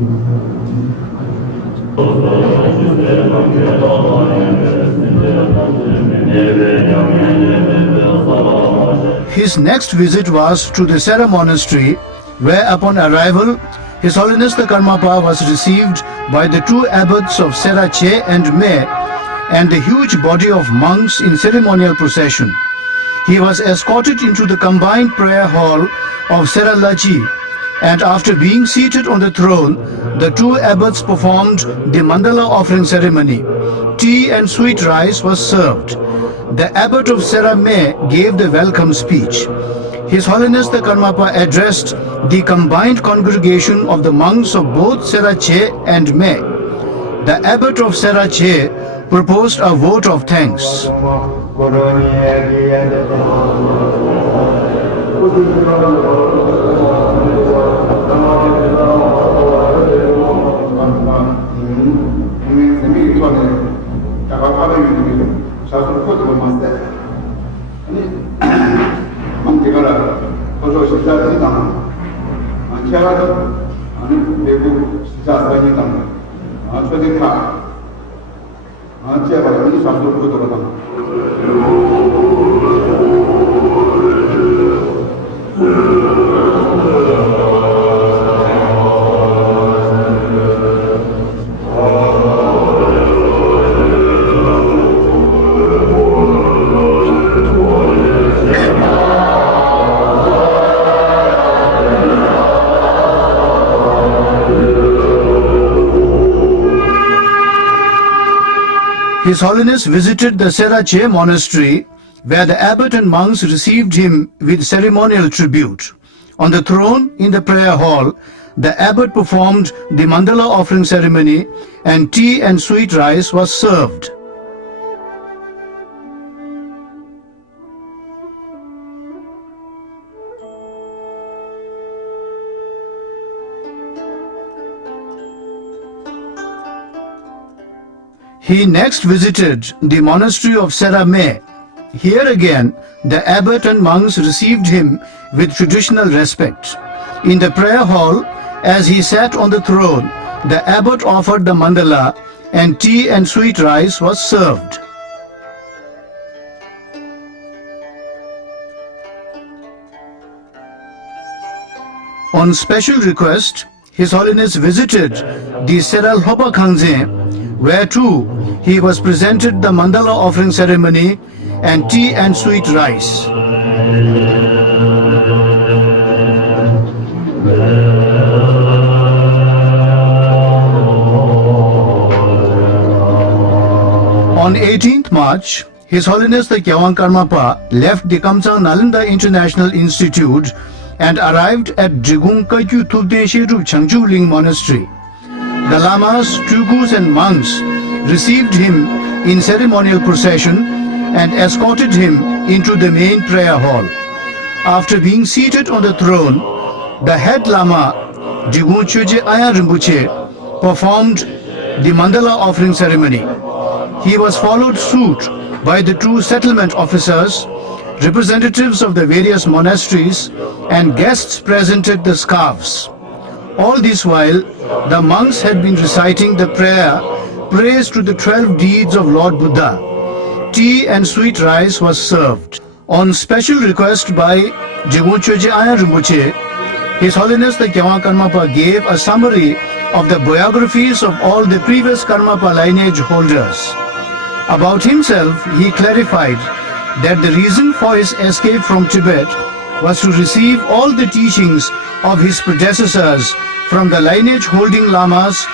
His next visit was to the Sera monastery, where upon arrival, His Holiness the Karmapa was received by the two abbots of Sera Che and Me and a huge body of monks in ceremonial procession. He was escorted into the combined prayer hall of Sera Lachi, and after being seated on the throne, the two abbots performed the mandala offering ceremony. Tea and sweet rice was served. The abbot of Sera Me gave the welcome speech. His Holiness the Karmapa addressed the combined congregation of the monks of both Sera Che and Me. The abbot of Sera Che proposed a vote of thanks. His Holiness visited the Sera Che monastery, where the abbot and monks received him with ceremonial tribute. On the throne in the prayer hall, the abbot performed the mandala offering ceremony and tea and sweet rice was served. He next visited the monastery of Sera Me. Here again, the abbot and monks received him with traditional respect. In the prayer hall, as he sat on the throne, the abbot offered the mandala and tea and sweet rice was served. On special request, His Holiness visited the Seral Hopa Khangze, where too he was presented the mandala offering ceremony and tea and sweet rice. On 18th March, His Holiness the Kyawang Karmapa left the Kamsang Nalanda International Institute and arrived at Drigung Kakyu Thupden Sherup Changchu Ling Monastery. The lamas, tugus and monks received him in ceremonial procession and escorted him into the main prayer hall. After being seated on the throne, the head lama, Jigun Choje Aya Rinpoche, performed the mandala offering ceremony. He was followed suit by the two settlement officers, representatives of the various monasteries, and guests presented the scarves. All this while, the monks had been reciting the prayer, Praise to the 12 deeds of Lord Buddha. Tea and sweet rice was served. On special request by Jigun Choje Aya Rinpoche, His Holiness the Kyawang Karmapa gave a summary of the biographies of all the previous Karmapa lineage holders. About himself, he clarified that the reason for his escape from Tibet was to receive all the teachings of his predecessors from the lineage holding lamas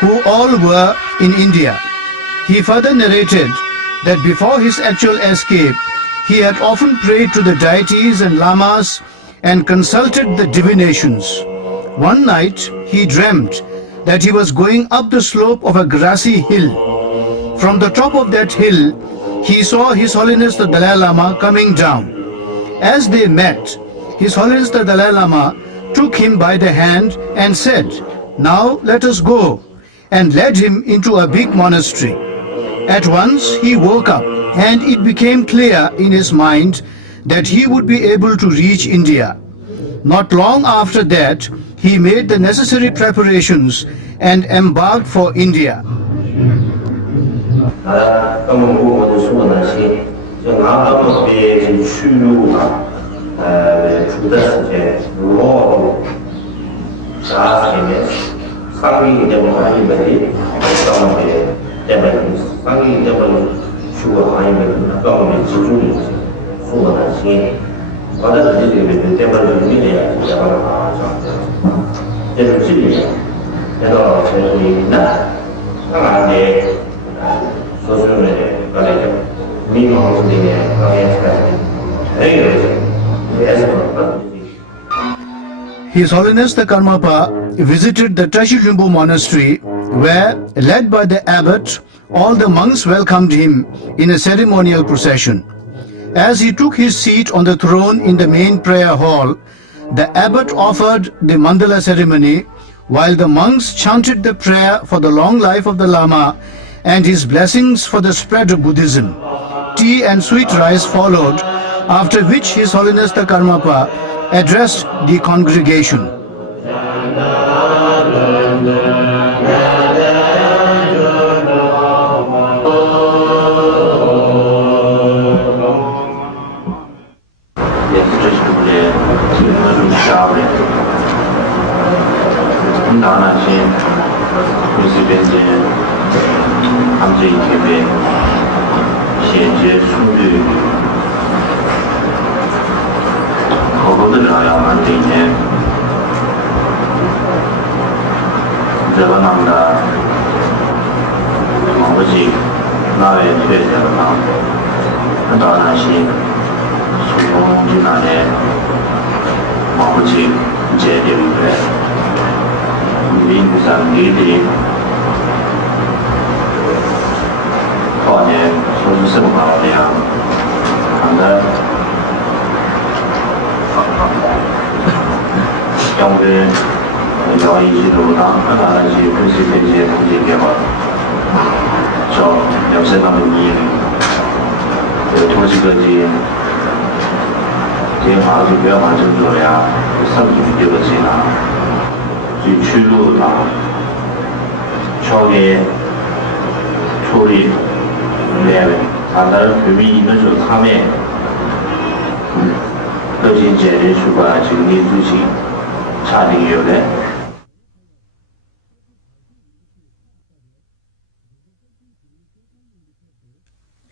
who all were in India. He further narrated that before his actual escape, he had often prayed to the deities and lamas and consulted the divinations. One night, he dreamt that he was going up the slope of a grassy hill. From the top of that hill, he saw His Holiness the Dalai Lama coming down. As they met, His Holiness the Dalai Lama took him by the hand and said, "Now let us go," and led him into a big monastery. At once he woke up and it became clear in his mind that he would be able to reach India. Not long after that, he made the necessary preparations and embarked for India. His Holiness the Karmapa visited the Trashilumbu monastery where, led by the abbot, all the monks welcomed him in a ceremonial procession. As he took his seat on the throne in the main prayer hall, the abbot offered the mandala ceremony while the monks chanted the prayer for the long life of the Lama and his blessings for the spread of Buddhism. Tea and sweet rice followed, after which His Holiness the Karmapa addressed the congregation.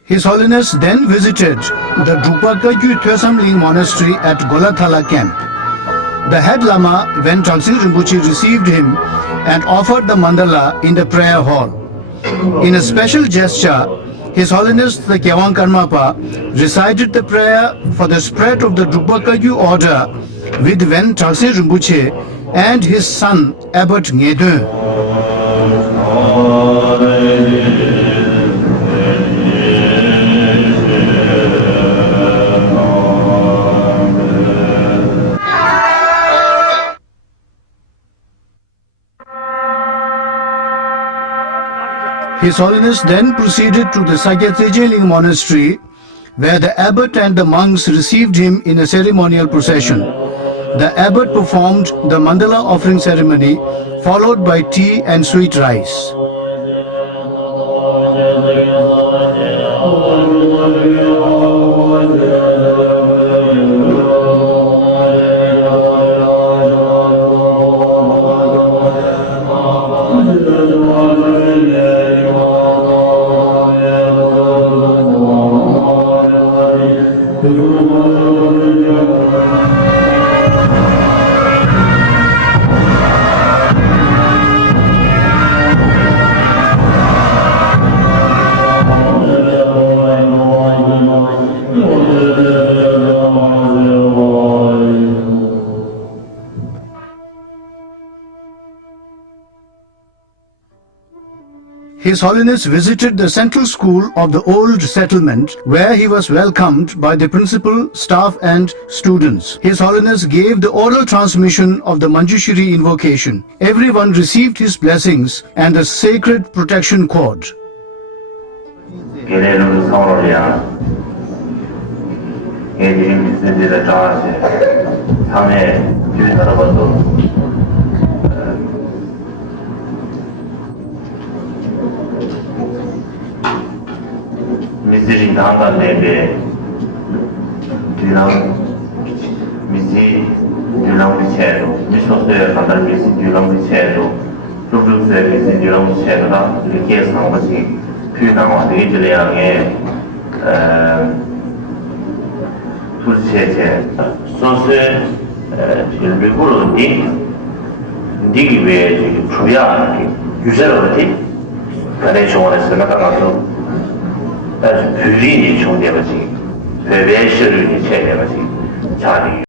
His Holiness then visited the Drupakagyu Thösamling monastery at Golathala camp. The head Lama, when Chalsin Rinpoche received him and offered the mandala in the prayer hall. In a special gesture, His Holiness the Kyawang Karmapa recited the prayer for the spread of the Drupakagyu order with Wen Chalsin Rinpoche and his son Abbot Ngedun. His Holiness then proceeded to the Sakyatejeling monastery where the abbot and the monks received him in a ceremonial procession. The abbot performed the mandala offering ceremony followed by tea and sweet rice. His Holiness visited the central school of the old settlement where he was welcomed by the principal, staff and students. His Holiness gave the oral transmission of the Manjushri invocation. Everyone received his blessings and the sacred protection cord. 상해 주의하는 것도 미스리 나간 내에 뒤랑 미시 뒤랑 미체로 미소스에 간다는 미시 뒤랑 미체로 프로듀스에 미시 뒤랑 미체가 이렇게 상관이 표현하고 되게 질량의 투시에 소스 일부러 니기 왜 주야 유저로 돼 간에 좋아해서 나가서但是距离你兄弟们是，特别是你前面们是，家里